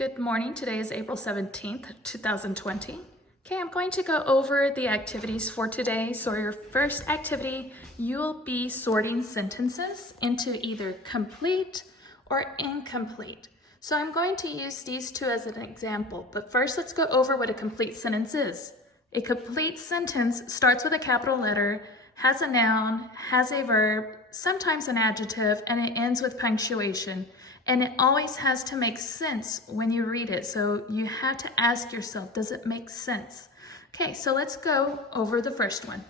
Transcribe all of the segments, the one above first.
Good morning. Today is April 17th, 2020. Okay, I'm going to go over the activities for today. So your first activity, you'll be sorting sentences into either complete or incomplete. So I'm going to use these two as an example, but first let's go over what a complete sentence is. A complete sentence starts with a capital letter, has a noun, has a verb, sometimes an adjective, and it ends with punctuation. And it always has to make sense when you read it. So you have to ask yourself, does it make sense? Okay, so let's go over the first one.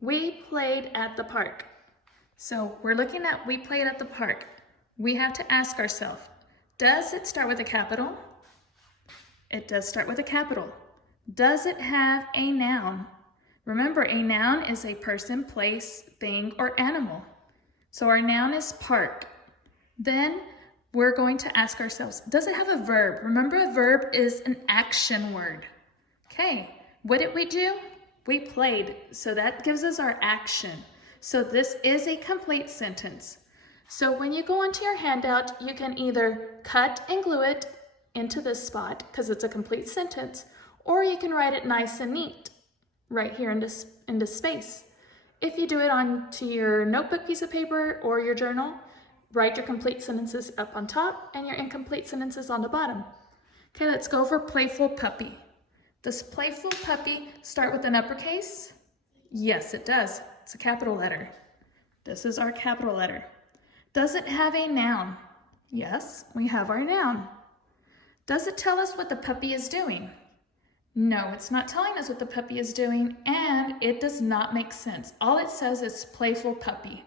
We played at the park. So we're looking at we played at the park. We have to ask ourselves, does it start with a capital? It does start with a capital. Does it have a noun? Remember, a noun is a person, place, thing, or animal. So our noun is park. Then we're going to ask ourselves, does it have a verb? Remember, a verb is an action word. Okay, what did we do? We played, so that gives us our action. So this is a complete sentence. So when you go onto your handout, you can either cut and glue it into this spot because it's a complete sentence, or you can write it nice and neat right here in this space. If you do it onto your notebook piece of paper or your journal, write your complete sentences up on top and your incomplete sentences on the bottom. Okay, let's go over playful puppy. Does playful puppy start with an uppercase? Yes, it does. It's a capital letter. This is our capital letter. Does it have a noun? Yes, we have our noun. Does it tell us what the puppy is doing? No, it's not telling us what the puppy is doing, and it does not make sense. All it says is playful puppy.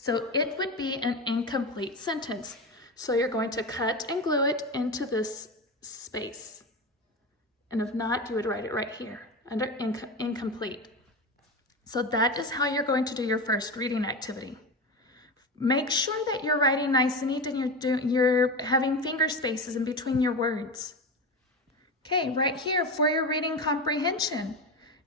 So it would be an incomplete sentence. So you're going to cut and glue it into this space. And if not, you would write it right here under incomplete. So that is how you're going to do your first reading activity. Make sure that you're writing nice and neat and you're having finger spaces in between your words. Okay, right here for your reading comprehension.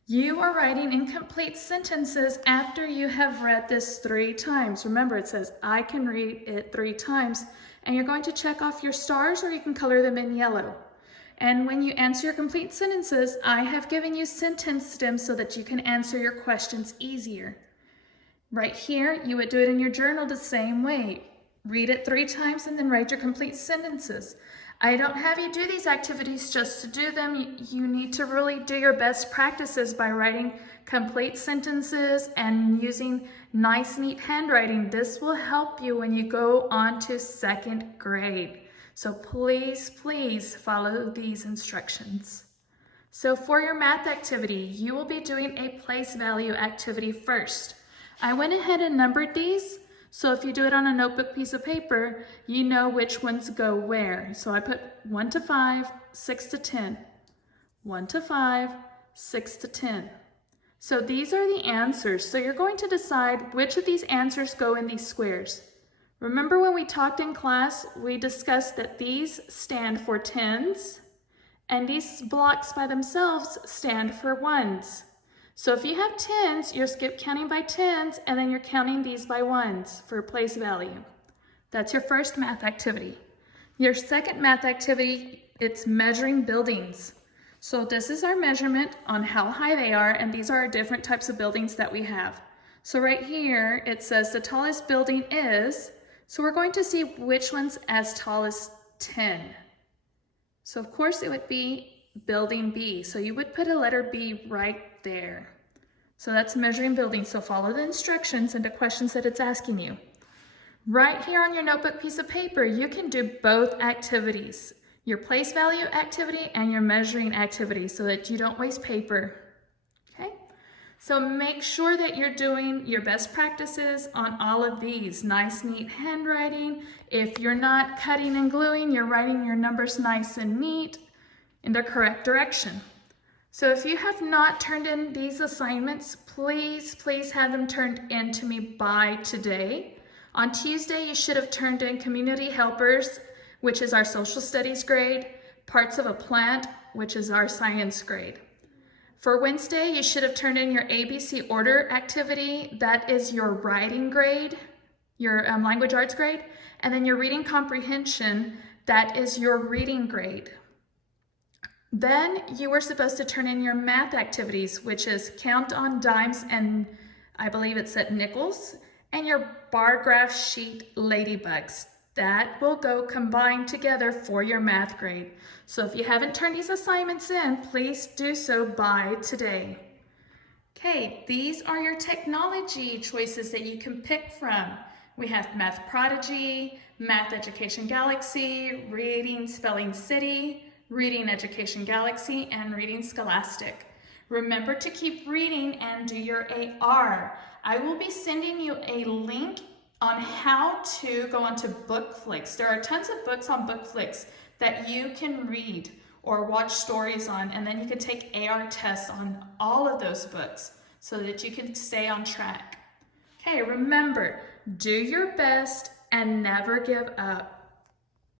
You are writing incomplete sentences after you have read this 3 times. Remember, it says, I can read it 3 times. And you're going to check off your stars or you can color them in yellow. And when you answer your complete sentences, I have given you sentence stems so that you can answer your questions easier. Right here, you would do it in your journal the same way. Read it 3 times and then write your complete sentences. I don't have you do these activities just to do them. You need to really do your best practices by writing complete sentences and using nice, neat handwriting. This will help you when you go on to 2nd grade. So please, please follow these instructions. So for your math activity, you will be doing a place value activity first. I went ahead and numbered these. So if you do it on a notebook piece of paper, you know which ones go where. So I put 1 to 5, 6 to 10. 1 to 5, 6 to 10. So these are the answers. So you're going to decide which of these answers go in these squares. Remember when we talked in class, we discussed that these stand for tens, and these blocks by themselves stand for ones. So if you have tens, you're skip counting by tens, and then you're counting these by ones for place value. That's your first math activity. Your second math activity, it's measuring buildings. So this is our measurement on how high they are, and these are our different types of buildings that we have. So right here, it says the tallest building is, so we're going to see which one's as tall as 10. So of course it would be building B. So you would put a letter B right there. So that's measuring buildings. So follow the instructions and the questions that it's asking you. Right here on your notebook piece of paper, you can do both activities, your place value activity and your measuring activity, so that you don't waste paper. Okay? So make sure that you're doing your best practices on all of these. Nice, neat handwriting. If you're not cutting and gluing, you're writing your numbers nice and neat in the correct direction. So if you have not turned in these assignments, please, please have them turned in to me by today. On Tuesday, you should have turned in community helpers, which is our social studies grade, parts of a plant, which is our science grade. For Wednesday, you should have turned in your ABC order activity. That is your writing grade, your language arts grade. And then your reading comprehension, That is your reading grade. Then you are supposed to turn in your math activities, which is count on dimes and I believe it's at nickels, and your bar graph sheet ladybugs. That will go combined together for your math grade. So if you haven't turned these assignments in, please do so by today. Okay, these are your technology choices that you can pick from. We have Math Prodigy, Math Education Galaxy, Reading Spelling City, Reading Education Galaxy, and Reading Scholastic. Remember to keep reading and do your AR. I will be sending you a link on how to go onto BookFlix. There are tons of books on BookFlix that you can read or watch stories on, and then you can take AR tests on all of those books so that you can stay on track. Okay, remember, do your best and never give up.